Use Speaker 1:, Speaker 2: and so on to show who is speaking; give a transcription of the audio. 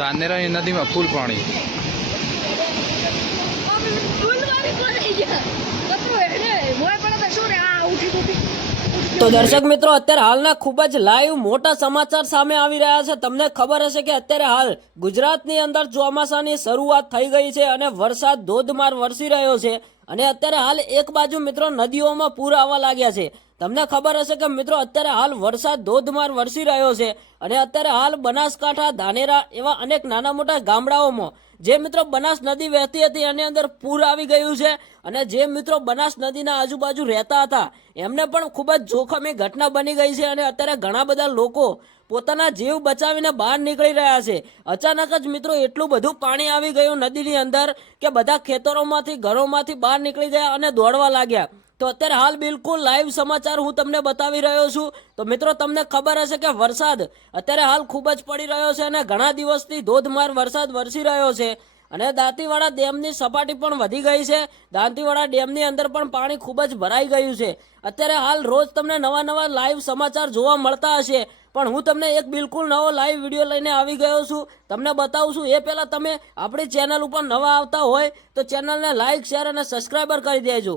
Speaker 1: ધાનેરાની નદીમાં ફૂલ પાણી.
Speaker 2: ફૂલવાળી પડી ગયા. કતો એટલે મોય પડે તો શું રે? આ ઉઠી ઉઠી.
Speaker 3: તો દર્શક મિત્રો અત્યારે હાલના ખૂબ જ લાઈવ મોટા સમાચાર સામે આવી રહ્યા છે. તમને ખબર હશે કે અત્યારે હાલ ગુજરાતની અંદર ચોમાસાની શરૂઆત થઈ ગઈ છે અને વરસાદ ધોધમાર વરસી રહ્યો છે. અને અત્યારે હાલ એક બાજુ મિત્રો નદીઓમાં પૂર આવવા લાગ્યા છે. તમને ખબર હશે કે મિત્રો અત્યારે હાલ વરસાદ ધોધમાર વરસી રહ્યો છે અને અત્યારે હાલ બનાસકાંઠા, ધાનેરા એવા અનેક નાના મોટા ગામડાઓમાં જે મિત્રો બનાસ નદી વહેતી હતી એની અંદર પૂર આવી ગયું છે અને જે મિત્રો બનાસ નદીના આજુબાજુ રહેતા હતા એમને પણ ખૂબ જ જોખમી ઘટના બની ગઈ છે અને અત્યારે ઘણા બધા લોકો પોતાના જીવ બચાવીને બહાર નીકળી રહ્યા છે. અચાનક જ મિત્રો એટલું બધું પાણી આવી ગયું નદીની અંદર કે બધા ખેતરોમાંથી, ઘરોમાંથી બહાર નીકળી ગયા અને દોડવા લાગ્યા. તો અત્યારે હાલ બિલકુલ લાઈવ સમાચાર હું તમને બતાવી રહ્યો છું. તો મિત્રો તમને ખબર હશે કે વરસાદ અત્યારે હાલ ખૂબ જ પડી રહ્યો છે અને ઘણા દિવસથી ધોધમાર વરસાદ વરસી રહ્યો છે. અને દાંતીવાડા ડેમની સપાટી પણ વધી ગઈ છે. દાંતીવાડા ડેમની અંદર પણ પાણી ખૂબ જ ભરાઈ ગયું છે. અત્યારે હાલ રોજ તમને નવા નવા લાઈવ સમાચાર જોવા મળતા હશે. પણ હું તમને એક બિલકુલ નવો લાઈવ વીડિયો લઈને આવી ગયો છું. તમને બતાવું છું, એ પહેલાં તમે આપણી ચેનલ ઉપર નવા આવતા હોય તો ચેનલને લાઈક શેર અને સબસ્ક્રાઈબર કરી દેજો.